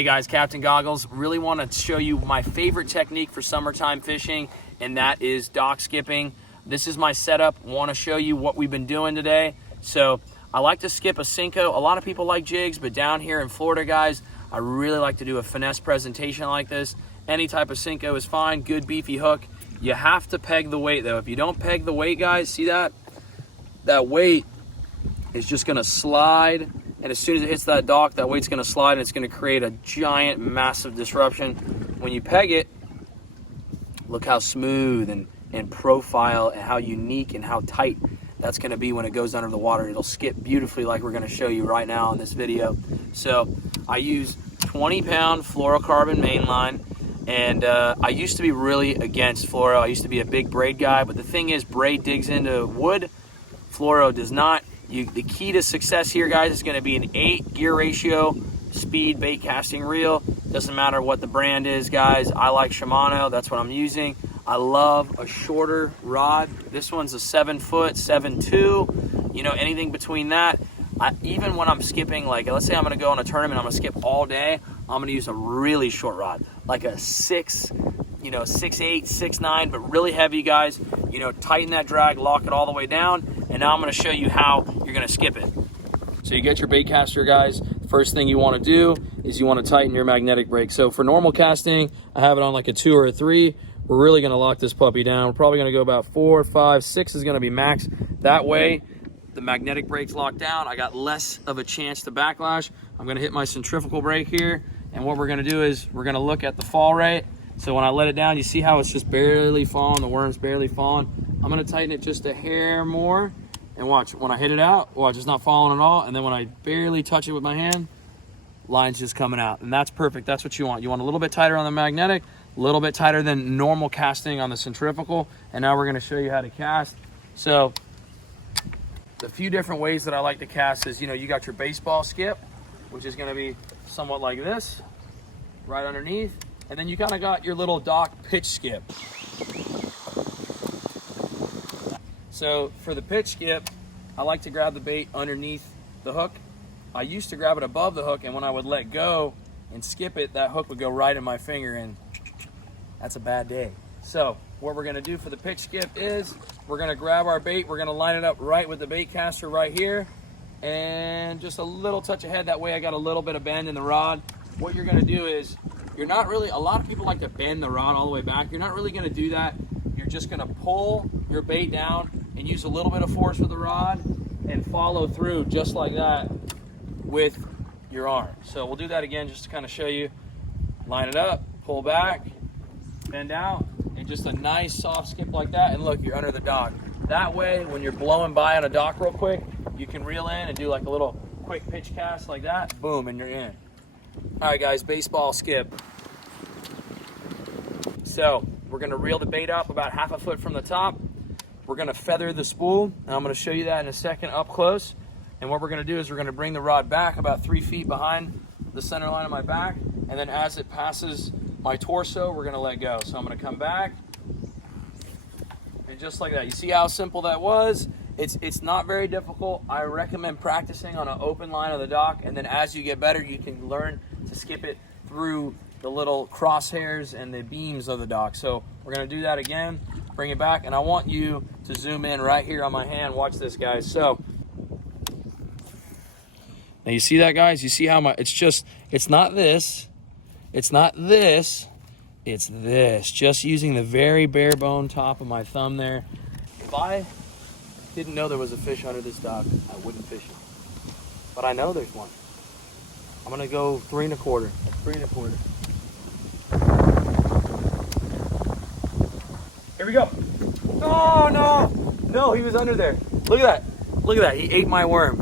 Hey guys, Captain Goggles. Really want to show you my favorite technique for summertime fishing, and that is dock skipping. This is my setup. Want to show you what we've been doing today. So I like to skip a Cinco. A lot of people like jigs, but down here in Florida, guys, I really like to do a finesse presentation like this. Any type of Cinco is fine, good beefy hook. You have to peg the weight though. If you don't peg the weight, guys, see that? That weight is just gonna slide, and as soon as it hits that dock, that weight's gonna slide and it's gonna create a giant, massive disruption. When you peg it, look how smooth and profile and how unique and how tight that's gonna be when it goes under the water. It'll skip beautifully like we're gonna show you right now in this video. So I use 20-pound fluorocarbon mainline, and I used to be really against fluoro. I used to be a big braid guy, but the thing is, braid digs into wood, fluoro does not. The key to success here, guys, is going to be an 8 gear ratio speed bait casting reel. Doesn't matter what the brand is, guys. I like Shimano. That's what I'm using. I love a shorter rod. This one's a 7 foot, 7.2. You know, anything between that. Even when I'm skipping, like let's say I'm going to go on a tournament, I'm going to skip all day. I'm going to use a really short rod, like a 6, 6.8, 6.9, but really heavy, guys. You know, tighten that drag, lock it all the way down, and now I'm going to show you how you're going to skip it. So you get your bait caster, guys. First thing you want to do is you want to tighten your magnetic brake. So for normal casting, I have it on like a 2 or a 3. We're really going to lock this puppy down. We're probably going to go about 4, 5, 6 is going to be max. That way, the magnetic brake's locked down. I got less of a chance to backlash. I'm going to hit my centrifugal brake here, and what we're going to do is we're going to look at the fall rate. So when I let it down, you see how it's just barely falling, the worm's barely falling. I'm gonna tighten it just a hair more, and watch, when I hit it out, watch, it's not falling at all, and then when I barely touch it with my hand, line's just coming out, and that's perfect. That's what you want. You want a little bit tighter on the magnetic, a little bit tighter than normal casting on the centrifugal, and now we're gonna show you how to cast. So, the few different ways that I like to cast is, you got your baseball skip, which is gonna be somewhat like this, right underneath. And then you kind of got your little dock pitch skip. So for the pitch skip, I like to grab the bait underneath the hook. I used to grab it above the hook, and when I would let go and skip it, that hook would go right in my finger, and that's a bad day. So what we're gonna do for the pitch skip is we're gonna grab our bait, we're gonna line it up right with the bait caster right here, and just a little touch ahead. That way I got a little bit of bend in the rod. What you're gonna do is, you're not really, a lot of people like to bend the rod all the way back. You're not really gonna do that. You're just gonna pull your bait down and use a little bit of force with the rod and follow through just like that with your arm. So we'll do that again just to kind of show you. Line it up, pull back, bend out, and just a nice soft skip like that, and look, you're under the dock. That way, when you're blowing by on a dock real quick, you can reel in and do like a little quick pitch cast like that, boom, and you're in. All right, guys, baseball skip. So we're gonna reel the bait up about 1/2 foot from the top. We're gonna feather the spool, and I'm gonna show you that in a second up close. And what we're gonna do is we're gonna bring the rod back about 3 feet behind the center line of my back, and then as it passes my torso, we're gonna let go. So I'm gonna come back, and just like that. You see how simple that was? It's not very difficult. I recommend practicing on an open line of the dock, and then as you get better, you can learn to skip it through the little crosshairs and the beams of the dock. So we're gonna do that again, bring it back, and I want you to zoom in right here on my hand. Watch this, guys. So now you see that, guys? You see how it's not this, it's not this, it's this. Just using the very bare bone top of my thumb there. If I didn't know there was a fish under this dock, I wouldn't fish it. But I know there's one. I'm gonna go 3 1/4. 3 1/4. Here we go. No, he was under there. Look at that. Look at that. He ate my worm.